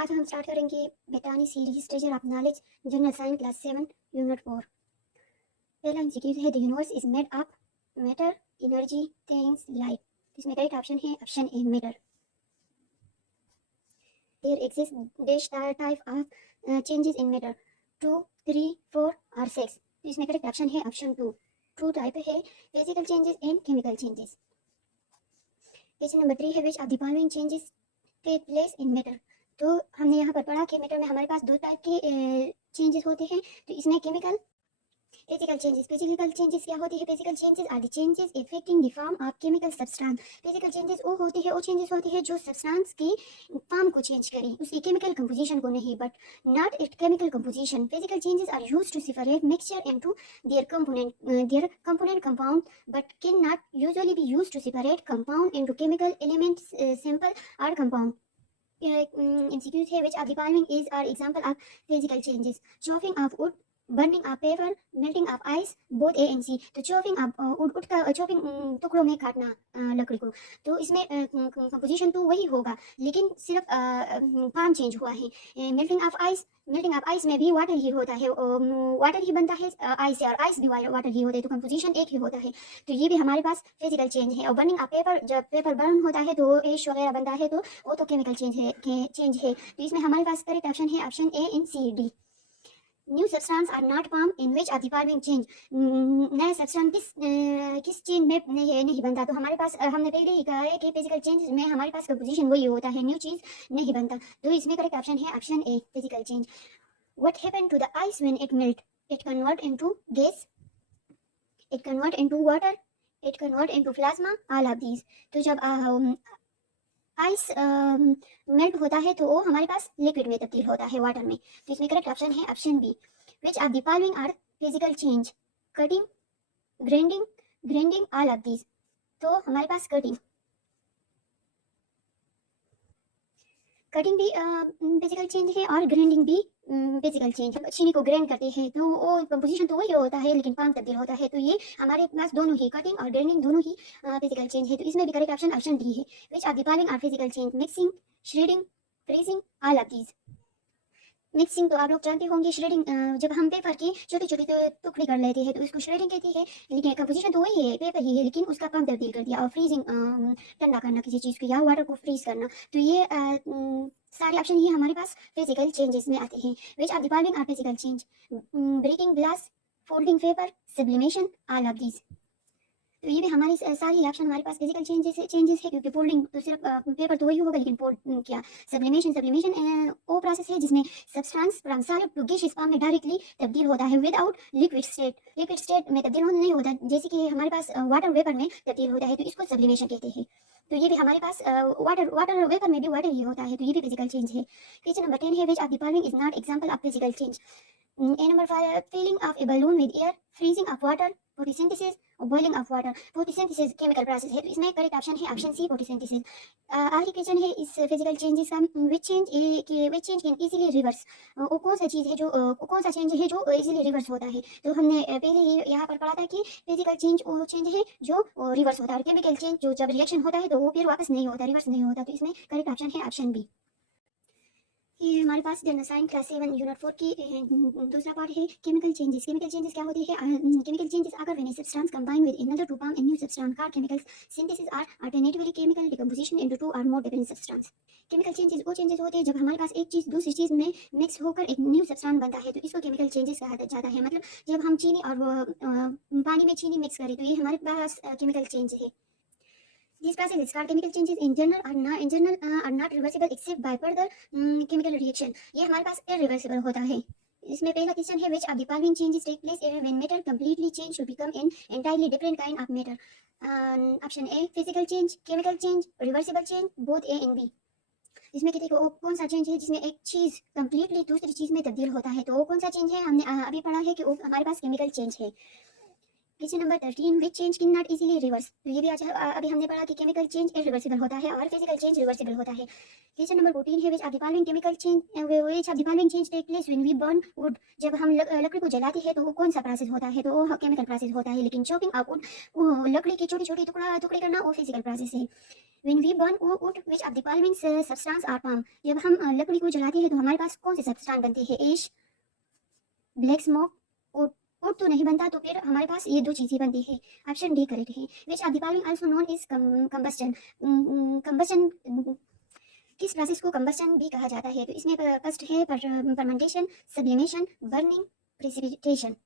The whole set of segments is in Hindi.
आज हम स्टार्ट करेंगे बेटानी series treasure of knowledge general science class 7 unit 4। पहला एमसीक्यू है the universe is made up matter energy things light. इसमें करेक्ट ऑप्शन है option A matter. There exist dash type of changes in matter 2 3 4 और 6। इसमें करेक्ट ऑप्शन है ऑप्शन 2। ट्रू टाइप है physical changes and chemical changes. Question number 3 है which of the following changes take place in matter. तो हमने यहाँ पर पढ़ा कि मैटर में हमारे पास दो टाइप के चेंजेस होते हैं। तो इसमें chemical physical changes. Physical changes क्या होती है? Physical changes are the changes affecting the form of chemical substance. Physical changes वो होती है, वो चेंजेस होती है जो सब्सटेंस की फॉर्म को चेंज करें, उसकी केमिकल कंपोजिशन को नहीं, but not it chemical composition. Physical changes are used to separate mixture into their component compound but cannot usually be used to separate compound into chemical elements simple or compound. MCQs है which of the following is are example of physical changes? Chopping of wood, burning of paper, melting of ice, both A and C। तो chopping of wood का chopping टुकड़ों में काटना लकड़ी को, तो इसमें कंपोजिशन तो वही होगा लेकिन सिर्फ फॉर्म चेंज हुआ है। मेल्टिंग ऑफ आइस में भी वाटर ही होता है, वाटर ही बनता है आइस से, और आइस भी वाटर ही होता है, तो कंपोजिशन एक ही होता है। तो ये भी हमारे पास फिजिकल चेंज है। और बर्निंग ऑफ पेपर, जब पेपर बर्न होता है तो एश वगैरह बनता है, तो वो तो केमिकल चेंज है। तो इसमें हमारे पास करेक्ट ऑप्शन है option A and C D. New substance are not form in which of the following change. नया सब्सटेंस किस चेंज में नहीं बनता। तो हमारे पास हमने पहले ही कहा है कि फिजिकल चेंज में हमारे पास कंपोजिशन वही होता है, न्यू चीज नहीं बनता। तो इसमें करेक्ट ऑप्शन है option a physical change. What happened to the ice when it melt? It convert into gas, it convert into water, it convert into plasma, all of these। तो जब आइस मेल्ट होता है तो वो हमारे पास लिक्विड में तब्दील होता है, वाटर में। तो इसमें करेक्ट ऑप्शन है option B. Which of the following are physical change? Cutting, grinding, all of these. तो हमारे पास कटिंग भी फिजिकल चेंज है और ग्राइंडिंग भी फिजिकल चेंज। हम चीनी को ग्राइंड करते हैं तो वो कंपोजिशन तो वही होता है लेकिन फॉर्म तब्दील होता है। तो ये हमारे पास दोनों ही कटिंग और ग्राइंडिंग दोनों ही फिजिकल चेंज है। तो इसमें भी करेक्ट ऑप्शन ऑप्शन डी है। Which of the following are physical change? Mixing, shredding, freezing, all of these. Mixing तो आप लोग जानते होंगे। श्रेडिंग जब हम पेपर की छोटी छोटी टुकड़ी कर लेते हैं तो इसको श्रेडिंग कहती है, लेकिन कंपोजिशन तो वही है, पेपर ही है, लेकिन उसका फॉर्म तब्दील कर दिया। और फ्रीजिंग ठंडा करना किसी चीज़ को या वाटर को फ्रीज करना। तो ये सारे ऑप्शन ही हमारे पास फिजिकल चेंजेस में आते हैं। Which of the following are physical change? Breaking glass, folding paper, sublimation, all of these. तो ये भी हमारी सारी ऑप्शन हमारे पास फिजिकल चेंजेस है, क्योंकि फोल्डिंग तो सिर्फ पेपर तो वही होगा, लेकिन फोल्ड क्या सब्लिमेशन वो प्रोसेस है जिसमें substance from solid to gaseous form में डायरेक्टली तब्दील होता है without liquid state. Liquid state में तब्दील नहीं होता, जैसे कि हमारे पास वाटर वेपर में तब्दील होता है, तो इसको सब्लिमेशन कहते हैं। तो ये भी हमारे पास वाटर वेपर में भी वाटर ही होता है, तो ये भी फिजिकल चेंज है। क्वेश्चन नंबर 10 है which of the following is not example of physical change? A number 5, filling of a balloon with air, freezing of water, photosynthesis और boiling of water। photosynthesis chemical process है, तो इसमें करेक्ट ऑप्शन है ऑप्शन सी photosynthesis। आखिरी क्वेश्चन है इस फिजिकल चेंजेस का, which change can easily reverse. वो कौन सा चीज़ है जो कौन सा चेंज है जो इजीली रिवर्स होता है? तो हमने पहले ही यहाँ पर पढ़ा था कि फिजिकल चेंज वो चेंज है जो रिवर्स होता है, और केमिकल चेंज जो जब रिएक्शन होता है तो वो फिर वापस नहीं होता, रिवर्स नहीं होता। तो इसमें करेक्ट ऑप्शन है ऑप्शन बी। ये हमारे पास जनरल साइंस क्लास 7 यूनिट 4 की दूसरा पार्ट है केमिकल चेंजेस। केमिकल चेंजेस क्या होती है? केमिकल चेंजेस अगर when a substance combine with another to form a new substance called chemical synthesis or alternatively chemical decomposition into two और more different substance. Chemical changes वो चेंजेस होते हैं जब हमारे पास एक चीज़ दूसरी चीज़ में मिक्स होकर एक न्यू सब्सटेंस बनता है, तो इसको केमिकल चेंजेस कहा जाता है। मतलब जब हम चीनी और पानी में चीनी मिक्स करें तो ये हमारे पास केमिकल चेंज है। These processes is called chemical changes in general are not reversible except by further chemical reaction। ये हमारे पास irreversible होता है। इसमें पहला क्वेश्चन है which of the following changes take place when matter completely change to become an entirely different kind of matter? Option A physical change, chemical change, reversible change, both A and B। इसमें कि देखो वो कौन सा चेंज है जिसमें एक चीज कंप्लीटली दूसरी चीज में तब्दील होता है, तो वो कौन सा चेंज है? हमने अभी पढ़ा है कि वो हमारे पास केमिकल चेंज है। Question number 13, which change can not easily reverse. तो ये भी आज अभी हमने पढ़ा कि केमिकल चेंज इरिवर्सिबल होता है और फिजिकल चेंज रिवर्सिबल होता है। क्वेश्चन नंबर 14 है, which of the following chemical change which of the following change take place when we burn wood. जब हम लकड़ी को जलाते हैं तो वो कौन सा प्रोसेस होता है, तो वो केमिकल प्रोसेस होता है। लेकिन चॉपिंग ऑफ वुड, लकड़ी के छोटे छोटे टुकड़े करना, वो फिजिकल प्रोसेस है। When we burn wood which of the following substance are form. जब हम लकड़ी को जलाते हैं तो हमारे पास कौन से सब्सटेंस बनते हैं, एश, ब्लैक स्मोक, वुड। वुड तो नहीं बनता, तो फिर हमारे पास ये दो चीजें बनती है। ऑप्शन डी करेक्ट है। Which of the following also known is combustion. Combustion किस प्रोसेस को कंबस्टन भी कहा जाता है, तो इसमें फर्स्ट है फर्मेंटेशन, सब्लिमेशन, बर्निंग, प्रेसिपिटेशन।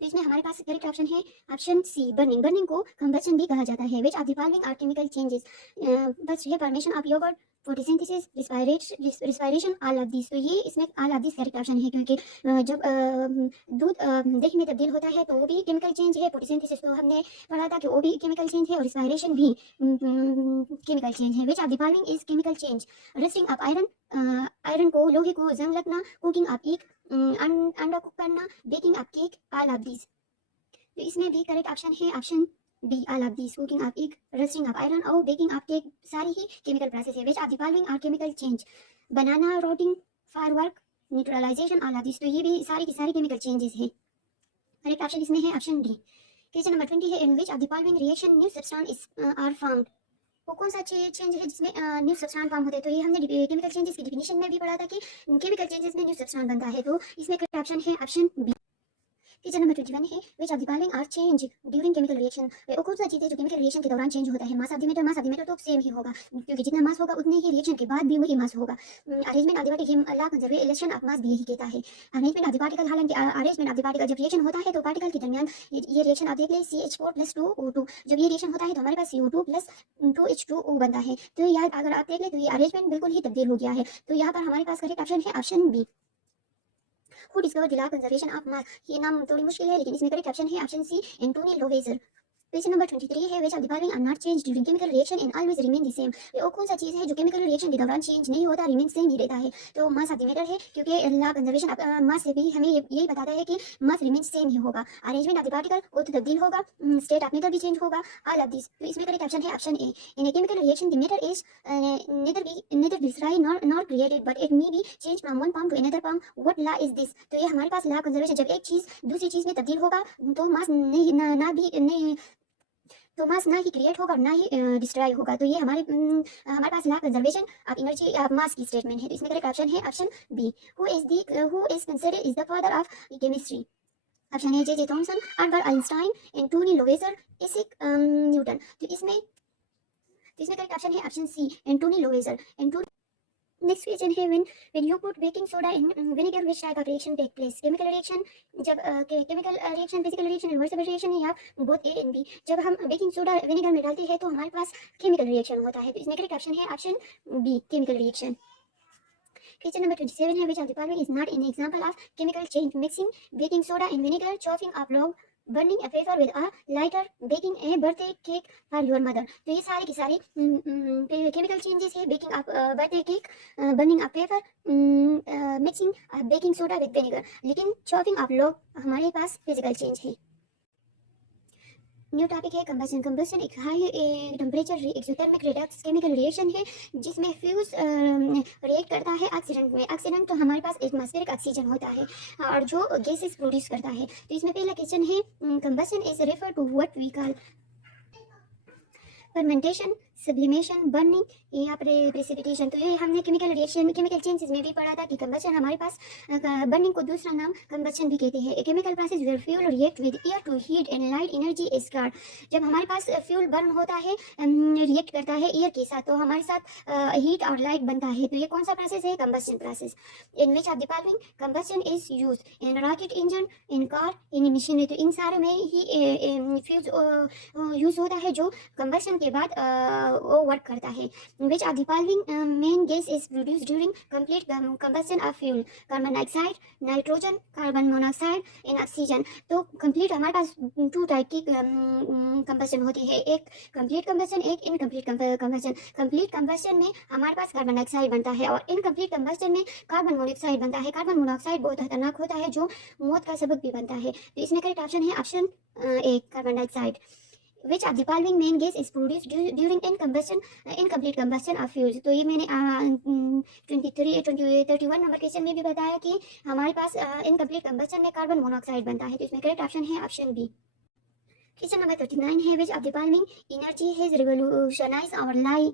तो इसमें हमारे पास करेक्ट ऑप्शन है ऑप्शन सी, बर्निंग। बर्निंग को कंबस्टन भी कहा जाता है। Which of the following are chemical changes. First है formation of yogurt, photosynthesis, respiration, all of this. तो ये इसमें all of this correct option है, क्योंकि जब दूध दही में तब्दील होता है तो वो भी केमिकल चेंज है। फोटोसिंथेसिस तो हमने पढ़ा था कि वो भी केमिकल चेंज है, और रिस्पायरेशन भी केमिकल चेंज है। Which of the following is chemical change. Rusting of iron, iron को, लोहे को जंग लगना, कुकिंग ऑफ एग, अंडा कुक करना, baking of cake, all of this. तो इसमें भी करेक्ट ऑप्शन है option B, all of this. Cooking of egg, rusting of iron और बेकिंग ऑफ केक सारी ही केमिकल प्रोसेस है। Which of the following are chemical change. Banana rotting, firework, neutralization, all of this. तो ये भी सारी की सारी केमिकल चेंजेस है। करेक्ट ऑप्शन इसमें है ऑप्शन डी। क्वेश्चन नंबर 20 है, in which of the following reaction new substance are formed. वो कौन सा चेंज है जिसमें न्यू सब्सटेंस फॉर्म होते हैं। तो ये हमने केमिकल चेंजेस की डिफिनेशन में भी पढ़ा था कि केमिकल चेंजेस में न्यू सब्सटेंस बनता है। तो इसमें करेक्ट ऑप्शन है ऑप्शन बी। क्वेश्चन नंबर 21 है, which of the following are change during chemical reaction. वो कौन सा चीज है जो केमिकल रिएक्शन के दौरान चेंज होता है। मास ऑफ द मैटर तो सेम ही होगा, क्योंकि जितना मास होगा उतने ही रिएक्शन के बाद भी वही मास होगा। Arrangement of the particle, law conservation of mass भी यही कहता है। अरेंजमेंट ऑफ द पार्टिकल, हालांकि अरेंजमेंट ऑफ द पार्टिकल जब रिएक्शन होता है तो पार्टिकल के दरमियान ये रिएक्शन आप देख ले, CH4 + 2O2। जब ये रिएक्शन होता है तो हमारे पास CO2 + 2H2O बनता है। तो यार अगर आप देख ले तो ये अरेंजमेंट बिल्कुल ही तब्दील हो गया है। तो यहाँ पर हमारे पास करेक्ट ऑप्शन है option B. Who discovered the law conservation of mass। ये नाम थोड़ी मुश्किल है, लेकिन इसमें करेक्ट ऑप्शन है option C, Antoine Lavoisier. Question number 23 है, which of the following are not change during chemical reaction and always remain the same. वो कौन सा चीज है जो केमिकल रिएक्शन के दौरान चेंज नहीं होता, रिमेन सेम ही रहता है। तो मास ऑफ द मैटर है, क्योंकि लॉ कंजर्वेशन ऑफ मास से भी हमें यही बताता है कि मास रिमेन सेम ही होगा। अरेंजमेंट ऑफ द पार्टिकल वो तो तब्दील होगा, स्टेट ऑफ मैटर भी चेंज होगा, ऑल ऑफ दिस। तो इसमें करेक्ट ऑप्शन है option A. In a chemical reaction the matter is neither destroyed nor created, but it may be changed from one form to another form। what law is this। तो ये हमारे पास लॉ कंजर्वेशन, जब एक चीज दूसरी चीज में तब्दील होगा तो मास नहीं तो मास ना ही क्रिएट होगा और ना ही डिस्ट्रॉय होगा। तो ये हमारे पास law conservation of energy of mass की स्टेटमेंट है। तो इसमें करेक्ट ऑप्शन है option B. Who is considered is the father of chemistry. Option A, J.J. Thomson, Albert Einstein, Antoine Lavoisier, Isaac Newton. तो इसमें करेक्ट ऑप्शन है option C, Antoine Lavoisier. Next question है, when you put baking soda in vinegar which type of reaction take place। Chemical reaction, जब chemical reaction, physical reaction, reversible reaction है, या बोथ ए एंड बी। जब हम बेकिंग सोडा विनेगर में डालते हैं तो हमारे पास केमिकल रिएक्शन होता है। तो इसमें करेक्ट ऑप्शन है option B, chemical reaction. Question number 27 है, which of the following is not an example of chemical change. Mixing baking soda and vinegar, chopping of log, burning a paper with a lighter, baking a birthday cake for your mother. तो ये सारे के सारे केमिकल चेंजेस है। Baking of birthday cake, burning of paper, mixing baking soda with vinegar. लेकिन चॉपिंग ऑफ लॉग हमारे पास फिजिकल चेंज है। न्यू टॉपिक है कंबशन। कंबशन एक high temperature exothermic Redux chemical reaction है, जिसमें फ्यूज रिएक्ट करता है ऑक्सीडेंट में। ऑक्सीडेंट तो हमारे पास एटमॉस्फेरिक ऑक्सीजन होता है और जो गैसेस प्रोड्यूस करता है। तो इसमें पहला क्वेश्चन है, combustion is refer to what we call fermentation, sublimation, burning या प्रेसिपिटेशन। तो ये हमने केमिकल रिएक्शन में, केमिकल चेंजेस में भी पढ़ा था कि कंबशन हमारे पास, बर्निंग को दूसरा नाम कंबशन भी कहते हैं। Chemical process where fuel react with air to heat and light energy is guard. जब हमारे पास फ्यूल बर्न होता है, रिएक्ट करता है एयर के साथ, तो हमारे साथ हीट और लाइट बनता है। तो ये कौन सा प्रोसेस है, combustion process. In which of the following combustion is use in rocket engine, in car, in machinery. तो इन सारों में ही फ्यूज यूज होता है, जो कंबशन के बाद वो वर्क करता है। Which of the following main gas is produce during complete combustion of fuel? Carbon dioxide, nitrogen, carbon monoxide and oxygen. तो कंप्लीट हमारे पास टू टाइप की कंबशन होती है, एक कंप्लीट कंबशन, एक इनकम्प्लीट कंबशन। कंप्लीट कंबशन में हमारे पास कार्बन डाइऑक्साइड बनता है और इनकम्प्लीट कंबशन में कार्बन मोनोऑक्साइड बनता है। कार्बन मोनोऑक्साइड बहुत खतरनाक होता है जो मौत का सबब भी बनता है। तो इसमें करेक्ट ऑप्शन है option A, carbon dioxide. Which of the following main gas is produced during incomplete combustion of fuels? तो ये मैंने 31 नंबर क्वेश्चन में भी बताया कि हमारे पास इनकम्प्लीट कंबस्शन में कार्बन मोनोऑक्साइड बनता है। तो इसमें करेक्ट ऑप्शन है ऑप्शन बी। क्वेश्चन नंबर 39 है which of the following energy has revolutionized our life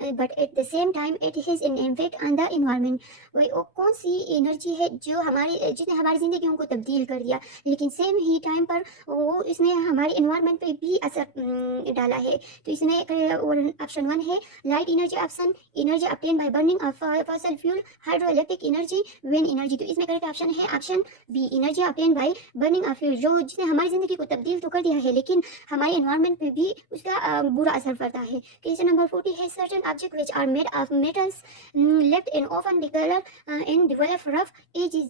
but at the same time it has an impact on the environment? वही वो कौन सी एनर्जी है जो जिसने हमारी जिंदगियों को तब्दील कर दिया, लेकिन सेम ही टाइम पर वो इसने हमारे एनवायरनमेंट पे भी असर डाला है? तो इसमें ऑप्शन 1 है light energy, option energy obtain by burning of fossil fuel, hydro electric energy, wind energy. तो इसमें करेक्ट ऑप्शन है option B, energy obtain by burning of fuel, जो जिसने हमारी जिंदगी को तब्दील तो कर दिया है लेकिन हमारे एनवायरनमेंट पे भी उसका बुरा असर पड़ता है। क्वेश्चन नंबर 40 है certain object which are made of metals left in often discolour in develop rough edges,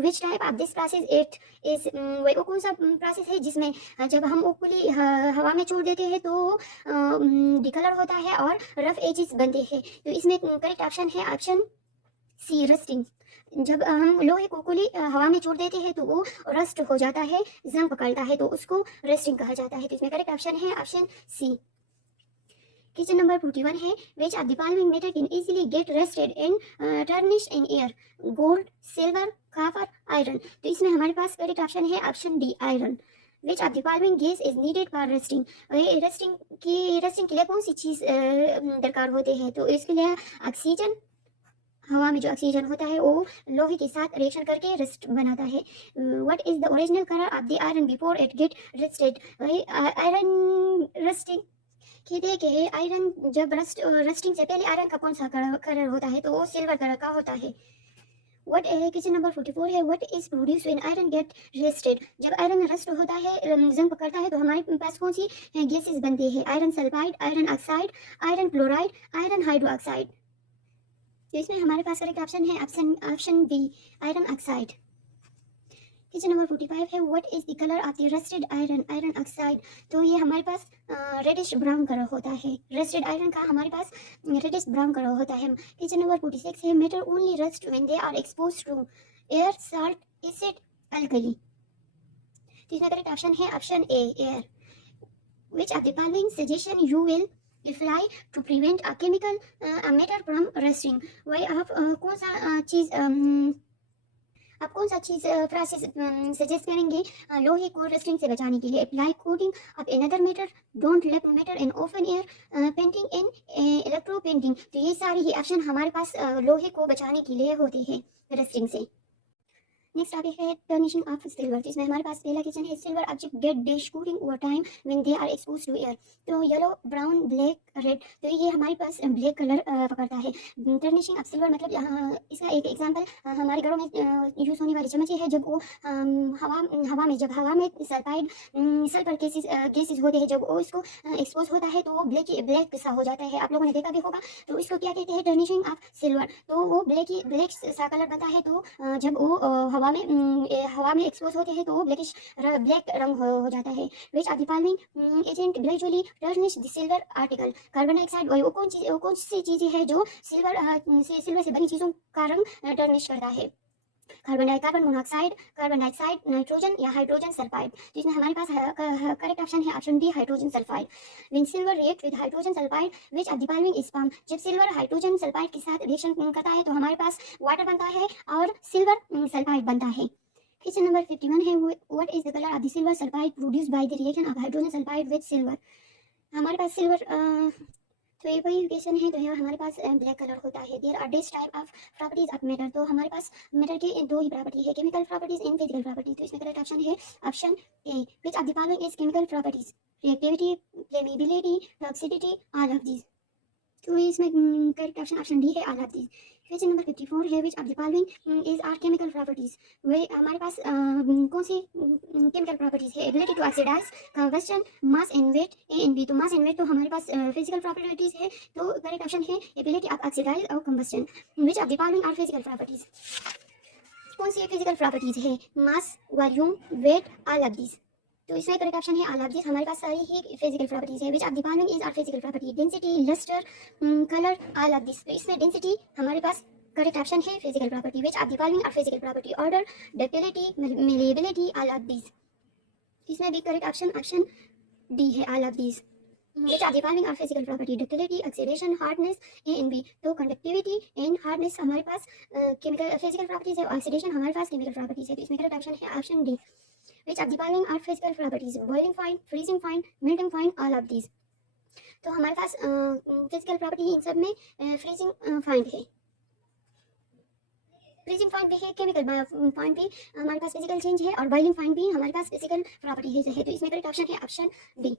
which type of this process it is? वो कौन सा प्रोसेस है जिसमें जब हम ओकुली हवा में छोड़ देते हैं तो डिकलर होता है और रफ एजेस बनते हैं? तो इसमें करेक्ट ऑप्शन है ऑप्शन सी, रस्टिंग। जब हम लोहे को खुली हवा में छोड़ देते हैं तो वो रस्ट हो जाता है, जंग पकड़ता है, तो उसको रस्टिंग कहा जाता है। तो इसमें करेक्ट ऑप्शन है ऑप्शन सी। क्वेश्चन नंबर 41 है which of the following metal can easily get rusted and tarnish in air? Gold, silver, copper, iron. तो इसमें हमारे पास करेक्ट ऑप्शन है option D, iron. Which of the following gas is needed for rusting? Rusting के लिए कौन सी चीज़ दरकार होते हैं? तो इसके लिए ऑक्सीजन, हवा में जो ऑक्सीजन होता है वो लोहे के साथ रिएक्शन करके रस्ट बनाता है। What is the original colour of the iron before it get rusted? Iron rusting कहते हैं कि आयरन जब रस्टिंग से पहले आयरन का कौन सा कलर होता है? तो वो सिल्वर कलर का होता है। व्हाट क्वेश्चन नंबर 44 है what is produce when iron get rusted? जब आयरन रस्ट होता है, जंग पकड़ता है, तो हमारे पास कौन सी गैसेस बनती है? Iron sulphide, iron oxide, iron chloride, iron hydroxide. तो इसमें हमारे पास करेक्ट ऑप्शन है option B, iron oxide. Question number 45 है what is the colour of the rusted iron? Iron oxide. तो ये हमारे पास रेडिश ब्राउन कलर होता है। रस्टेड आयरन का हमारे पास रेडिश ब्राउन कलर होता है। क्वेश्चन नंबर 46 है metal only rust when they are exposed to air, salt, acid, alkali. तो इसमें करेक्ट ऑप्शन है option A, air. Which of the following suggestion you will apply to prevent a chemical matter from rusting? वही आप कौन सा चीज़ आप कौन सा चीज़ प्रोसेस सजेस्ट करेंगे लोहे को रस्टिंग से बचाने के लिए? Apply coating of another matter, don't let matter in open air, painting in electro painting. तो ये सारे ही ऑप्शन हमारे पास लोहे को बचाने के लिए होते हैं रस्टिंग से। नेक्स्ट टॉपिक है टर्निशिंग ऑफ सिल्वर। इसमें हमारे पास पहला क्वेश्चन है silver object get dash coating over time when they are exposed to air? तो येलो, ब्राउन, ब्लैक, रेड। तो ये हमारे पास ब्लैक कलर पकड़ता है। टर्निशिंग ऑफ सिल्वर मतलब इसका एक एग्जांपल हमारे घरों में यूज़ होने वाली चम्मच है। जब वो हवा में सल्फाइड सल्फर केसेस होते हैं, जब वो इसको एक्सपोज होता है तो वो ब्लैक सा हो जाता है। आप लोगों ने देखा भी होगा। तो इसको क्या कहते हैं? टर्निशिंग ऑफ सिल्वर। तो वो ब्लैक सा कलर बनता है। तो जब वो हवा में एक्सपोज होते हैं तो वो ब्लैक रंग हो जाता है। Which of the following agent gradually tarnish the silver article? Carbon dioxide. वो कौन सी चीज़ें है जो सिल्वर से बनी चीज़ों का रंग टर्निश करता है? Carbon monoxide, carbon dioxide, nitrogen या हाइड्रोजन सल्फाइड। तो इसमें हमारे पास करेक्ट ऑप्शन है option D, hydrogen sulphide. When silver react with hydrogen sulphide which of the following is form? जब सिल्वर हाइड्रोजन सल्फाइड के साथ रिएक्शन करता है तो हमारे पास वाटर बनता है और सिल्वर सल्फाइड बनता है। क्वेश्चन नंबर 51 है what is the colour of the silver sulphide produced by the reaction of hydrogen sulphide with silver? हमारे पास सिल्वर तो ये वही क्वेश्चन है। तो यहाँ हमारे पास ब्लैक कलर होता है। There are this type of properties of metal. तो हमारे पास मेटल की दो ही प्रॉपर्टी है, chemical properties and physical property. तो इसमें करेक्ट ऑप्शन है option A, which of the following is chemical properties? Reactivity, flammability, toxicity, all of these. तो इसमें करेक्ट ऑप्शन ऑप्शन डी है, all of these. Question number 54 है which of the following is are chemical properties. वे हमारे पास कौन सी केमिकल प्रॉपर्टीज है। Ability to oxidize, combustion, mass and weight. A and B. तो मास एंड वेट तो हमारे पास फिजिकल प्रॉपर्टीज है, तो करेक्ट ऑप्शन है एबिलिटी ऑफ ऑक्सीडाइज और combustion. Which of the following are physical properties. कौन सी फिजिकल प्रॉपर्टीज है। Mass, volume, weight, all of this. तो इसमें करेक्ट ऑप्शन है ऑल ऑफ दिस। हमारे पास सारी ही फिजिकल प्रॉपर्टीज है। Which of the following is are physical property. Density, lustre, colour, all of this. तो इसमें डेंसिटी हमारे पास करेक्ट ऑप्शन है physical property. Which of the following are physical property. Odour, ductility, malleability, all of this. इसमें भी करेक्ट ऑप्शन डी है all of this. Which are the following are physical property. Ductility, oxidation, hardness. A and B. तो कंडक्टिविटी एंड हार्डनेस हमारे पास केमिकल फिजिकल प्रॉपर्टीज है, ऑक्सीडेशन हमारे पास केमिकल प्रॉपर्टीज है। तो इसमें करेक्ट ऑप्शन है option D. Which of the following are physical properties. Boiling point, freezing point, melting point, all of this. तो हमारे पास फिजिकल प्रॉपर्टी इन सब में फ्रीजिंग पॉइंट है। फ्रीजिंग पॉइंट भी है, केमिकल पॉइंट भी हमारे पास फिजिकल चेंज है, और बॉइलिंग पॉइंट भी हमारे पास फिजिकल प्रॉपर्टी है। तो इसमें करेक्ट ऑप्शन है ऑप्शन डी।